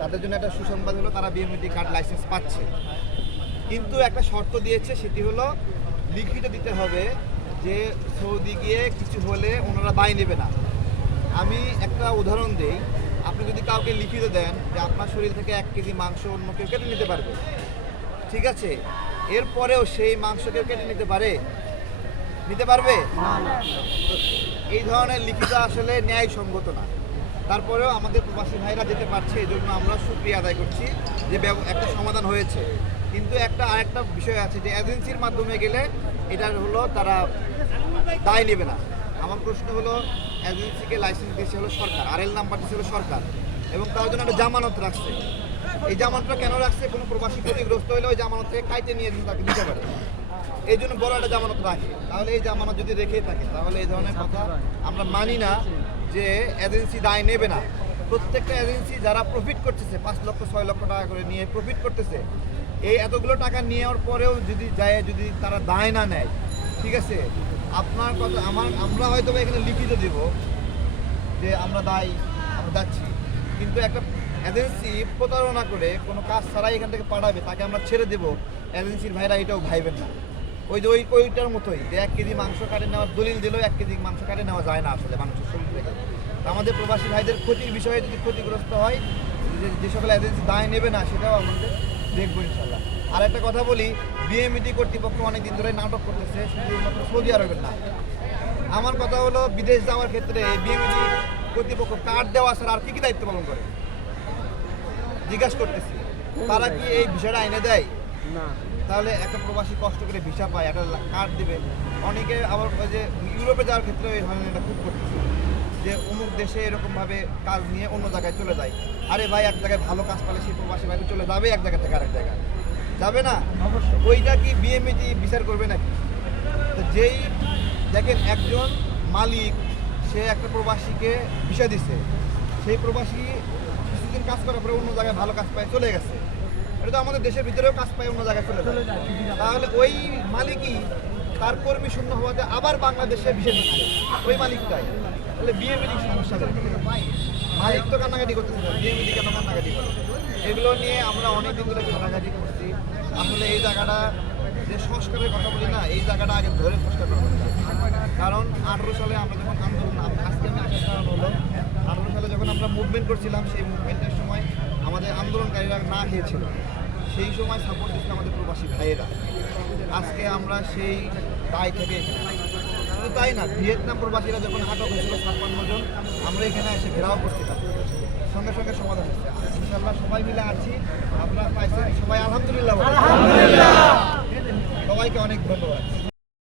তাদের জন্য একটা সুসংবাদ হলো তারা বিএমইটি কার্ড লাইসেন্স পাচ্ছে, কিন্তু একটা শর্ত দিয়েছে, সেটি হলো লিখিত দিতে হবে যে সৌদি গিয়ে কিছু হলে ওনারা দায় নেবে না। আমি একটা উদাহরণ দিই, আপনি যদি কাউকে লিখিত দেন যে আপনার শরীর থেকে 1 কেজি মাংস অন্য কেউ কেটে নিতে পারবে, ঠিক আছে, এরপরেও সেই মাংস কেউ কেটে নিতে পারবে? এই ধরনের লিখিত আসলে ন্যায়সঙ্গত না। তারপরেও আমাদের প্রবাসী ভাইরা যেতে পারছে, এই জন্য আমরা শুকরিয়া আদায় করছি যে একটা সমাধান হয়েছে। কিন্তু আরেকটা বিষয় আছে যে এজেন্সির মাধ্যমে গেলে এটার হলো তারা দায় নেবে না। আমার প্রশ্ন হলো, এজেন্সিকে লাইসেন্স দিয়েছে হলো সরকার, আরএল নাম্বার দিয়েছে হলো সরকার, এবং তার জন্য একটা জামানত রাখছে। এই জামানতটা কেন রাখছে? কোনো প্রবাসী ক্ষতিগ্রস্ত হলে ওই জামানত থেকে কাইটে নিয়ে তাকে দিতে পারে, এই জন্য বড় একটা জামানত রাখে। তাহলে এই জামানত যদি রেখেই থাকে তাহলে এই ধরনের কথা আমরা মানি না যে এজেন্সি দায় নেবে না। প্রত্যেকটা এজেন্সি যারা প্রফিট করতেছে 5 লক্ষ 6 লক্ষ টাকা করে নিয়ে প্রফিট করতেছে, এই এতগুলো টাকা নেওয়ার পরেও যদি তারা দায় না নেয়, ঠিক আছে, আপনার কথা আমরা হয়তো এখানে লিখিত দেব যে আমরা যাচ্ছি, কিন্তু একটা এজেন্সি প্রতারণা করে কোনো কাজ ছাড়াই এখান থেকে পাঠাবে, তাকে আমরা ছেড়ে দেব, এজেন্সির ভাইরা এটাও ভাইবেন না। ওইটার মতোই যে 1 কেজি মাংস কাটে নেওয়ার দলিল দিলেও 1 কেজি মাংস কাটে নেওয়া যায় না আসলে মানুষের শরীর থেকে। আমাদের প্রবাসী ভাইদের ক্ষতির বিষয়ে যদি ক্ষতিগ্রস্ত হয়, যে সকল এজেন্সি দায় নেবে না, সেটাও আমাদের দেখবো ইনশাল্লাহ। আর একটা কথা বলি, বিএমইটি কর্তৃপক্ষ অনেকদিন ধরে নাটক করতেছে, শুধুমাত্র সৌদি আরবের না। আমার কথা হলো, বিদেশ যাওয়ার ক্ষেত্রে বিএমইটি কর্তৃপক্ষ কার্ড দেওয়া ছাড়া আর কি দায়িত্ব পালন করে জিজ্ঞাসা করতেছি। তারা কি এই ভিসাটা এনে দেয় না? তাহলে একটা প্রবাসী কষ্ট করে ভিসা পায়, একটা কার্ড দিবে। অনেকে আবার ওই যে ইউরোপে যাওয়ার ক্ষেত্রে এই ধরনের এটা খুব করতেছে যে অমুক দেশে এরকমভাবে কাজ নিয়ে অন্য জায়গায় চলে যায়। আরে ভাই, এক জায়গায় ভালো কাজ পালে সেই প্রবাসী ভাই চলে যাবে এক জায়গা থেকে আরেক জায়গায়, যাবে না? ওইটা কি বিএমইটি বিচার করবে নাকি? তো যেই দেখেন একজন মালিক, সে একটা প্রবাসীকে ভিসা দিছে, সেই প্রবাসী কিছুদিন কাজ করার পরে অন্য জায়গায় ভালো কাজ পায় চলে গেছে, এটা তো আমাদের দেশের ভিতরেও কাজ পায় অন্য জায়গায় চলে যায়। তাহলে ওই মালিকই তার কর্মী শূন্য হওয়াতে আবার বাংলাদেশে ভিসা দিচ্ছে ওই মালিকটাই। তাহলে বিএমইটি সমস্যা মালিক তো কান্নাকাটি করতেছে না, বিএমইটি কেন কান্নাকাটি করে? এগুলো নিয়ে আমরা অনেক দিন ধরে কান্নাকাটি করছি। আসলে এই জায়গাটা যে সংস্কারের কথা বলি না, এই জায়গাটা আগে ধরে সংস্কার করা হচ্ছে। কারণ 18 সালে আমরা যখন আন্দোলন, আজকে আমি আসার কারণ হলো 18 সালে যখন আমরা মুভমেন্ট করছিলাম, সেই মুভমেন্টের সময় আমাদের আন্দোলনকারীরা না খেয়েছিল, সেই সময় সাপোর্ট দিচ্ছিল আমাদের প্রবাসী ভাইয়েরা। আজকে আমরা সেই দায় থেকে এখানে, শুধু তাই না, ভিয়েতনাম প্রবাসীরা যখন আটক হয়েছিল 56 জন, আমরা এখানে এসে ঘেরাও করছিলাম, সঙ্গে সঙ্গে সমাধান হচ্ছে। ইনশাল্লাহ সবাই মিলে আছি, আপনারা পাইছেন সবাই, আলহামদুলিল্লাহ। সবাইকে অনেক ধন্যবাদ।